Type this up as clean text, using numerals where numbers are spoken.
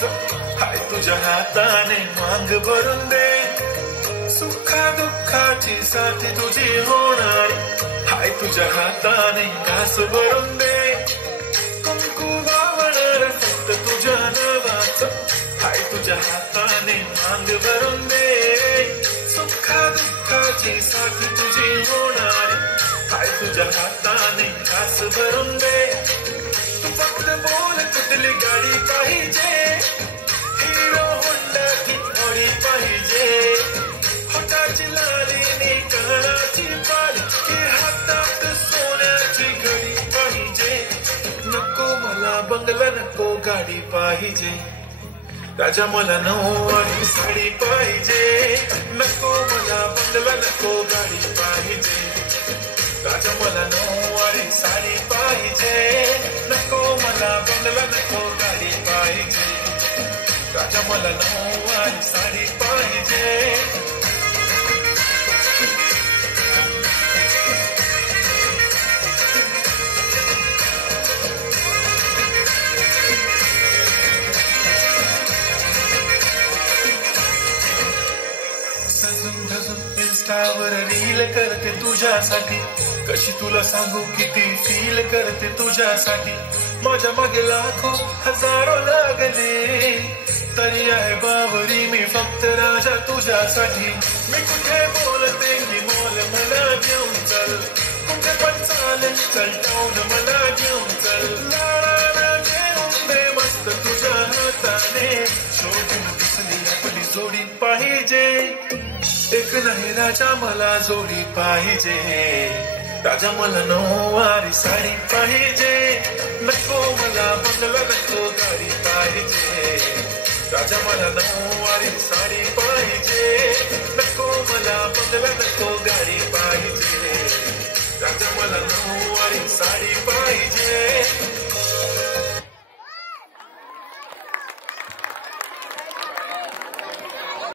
धनवाचं हाय तुझ्या हाताने मांग भरून दे. सुखा दुःखाची साथी तुझी होणार हाय तुझ्या हाताने घास भरून दे. कुंकू वावणार फक्त तुझ्या नावाचं हाय तुझ्या हाताने मांग भरून दे. सुखा दुःखाची साथी तुझी होणार हाय तुझ्या हाताने घास भरून दे. तू फक्त बोल कुठली गाडी पाहिजे, हिरो होंडा की ऑडी पाहिजे. होटाची लाली नी कानाची बाली की हातात सोन्याची घडी पाहिजे. नको मला बंगला नको गाडी पाहिजे, राजा मला नऊवारी साडी पाहिजे. नको मला बंगला नको गाडी पाहिजे, राजा मला नऊवारी साडी पाहिजे. नको मला बंगला नको गाडी पाहिजे, राजा मला नऊवारी साडी पाहिजे. सजून धजून इन्स्टावर रील करते तुझ्यासाठी, कशी तुला सांगू किती फील करते तुझ्यासाठी. माझ्या मागे लाखो हजारो लागले, तरी आहे बावरी मी फक्त राजा तुझ्यासाठी. मी कुठे बोलते मी मोल मला घेऊन चल, कुठे पण चालेल चल टाऊन मला घेऊन चल. लाळाला घेऊन दे मस्त तुझ्या हाताने, शोधून दिसली आपली जोडी पाहिजे. एक नाही राजा मला जोडी पाहिजे, राजा मला नऊवारी साडी पाहिजे. नको मला बंगला नको गाडी पाहिजे, राजा मला नऊवारी साडी पाहिजे. नको मला बंगला नको गाडी पाहिजे,